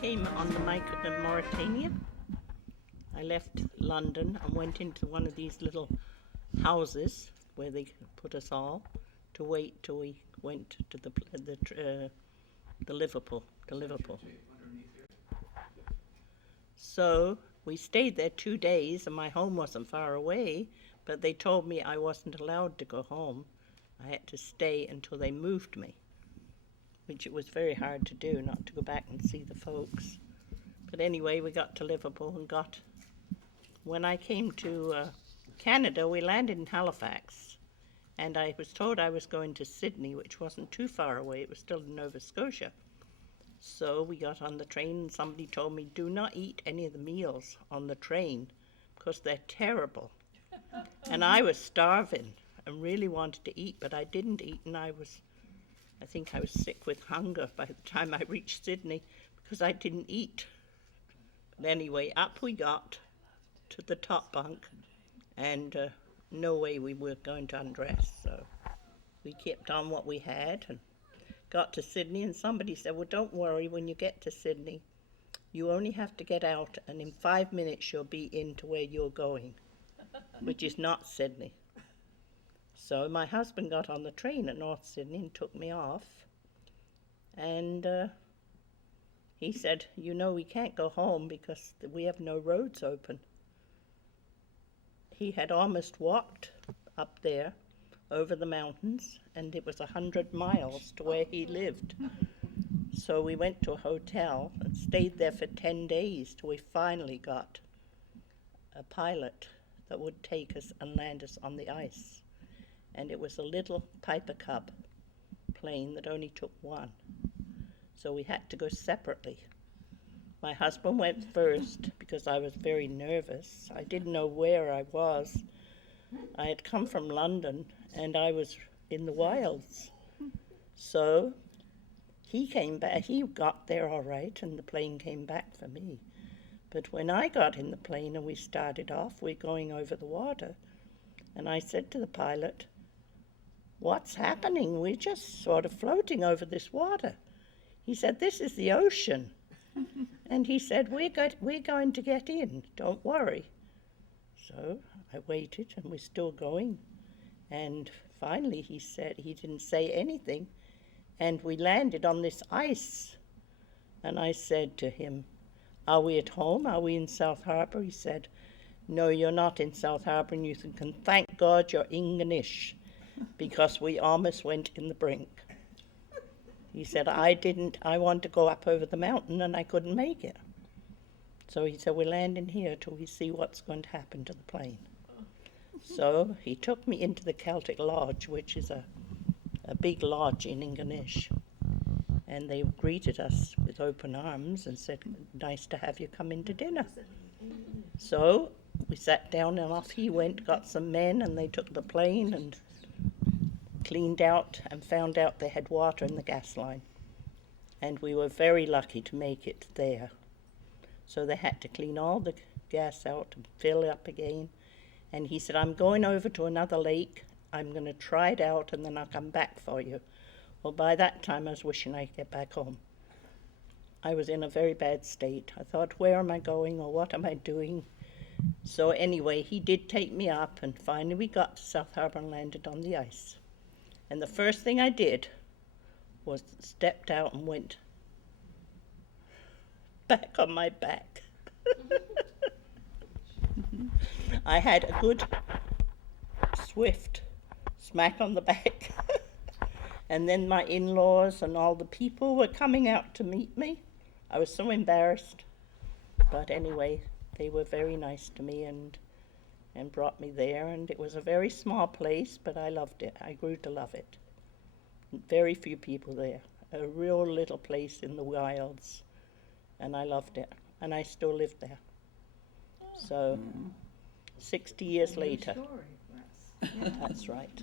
came on the Mauritania. I left London and went into one of these little houses where they put us all to wait till we went to Liverpool. So we stayed there 2 days, and my home wasn't far away, but they told me I wasn't allowed to go home. I had to stay until they moved me, which it was very hard to do, not to go back and see the folks. But anyway, we got to Liverpool and when I came to Canada, we landed in Halifax, and I was told I was going to Sydney, which wasn't too far away. It was still in Nova Scotia. So we got on the train, and somebody told me, do not eat any of the meals on the train because they're terrible. And I was starving and really wanted to eat, but I didn't eat, and I think I was sick with hunger by the time I reached Sydney because I didn't eat. But anyway, up we got to the top bunk, and no way we were going to undress. So we kept on what we had and got to Sydney, and somebody said, well, don't worry, when you get to Sydney, you only have to get out, and in 5 minutes you'll be into where you're going, which is not Sydney. So my husband got on the train at North Sydney and took me off, and he said, you know, we can't go home because we have no roads open. He had almost walked up there over the mountains, and it was 100 miles to where he lived. So we went to a hotel and stayed there for 10 days till we finally got a pilot that would take us and land us on the ice. And it was a little Piper Cub plane that only took one. So we had to go separately. My husband went first because I was very nervous. I didn't know where I was. I had come from London and I was in the wilds. So he came back, he got there all right, and the plane came back for me. But when I got in the plane and we started off, we're going over the water. And I said to the pilot, what's happening? We're just sort of floating over this water. He said, this is the ocean. And he said, we're going to get in, don't worry. So I waited, and we're still going. And finally he said, he didn't say anything, and we landed on this ice. And I said to him, are we at home? Are we in South Harbour? He said, no, you're not in South Harbour, and you can thank God you're English, because we almost went in the brink. He said, I wanted to go up over the mountain and I couldn't make it. So he said, we're landing here till we see what's going to happen to the plane. So he took me into the Celtic Lodge, which is a big lodge in Ingonish. And they greeted us with open arms and said, nice to have you come in to dinner. So we sat down and off he went, got some men, and they took the plane and cleaned out and found out they had water in the gas line. And we were very lucky to make it there. So they had to clean all the gas out and fill it up again. And he said, I'm going over to another lake. I'm going to try it out and then I'll come back for you. Well, by that time I was wishing I could get back home. I was in a very bad state. I thought, where am I going or what am I doing? So anyway, he did take me up, and finally we got to South Harbour and landed on the ice. And the first thing I did was stepped out and went back on my back. I had a good swift smack on the back. And then my in-laws and all the people were coming out to meet me. I was so embarrassed. But anyway, they were very nice to me and brought me there, and it was a very small place, but I loved it. I grew to love it. Very few people there. A real little place in the wilds, and I loved it. And I still live there. So, 60 years later. That's right.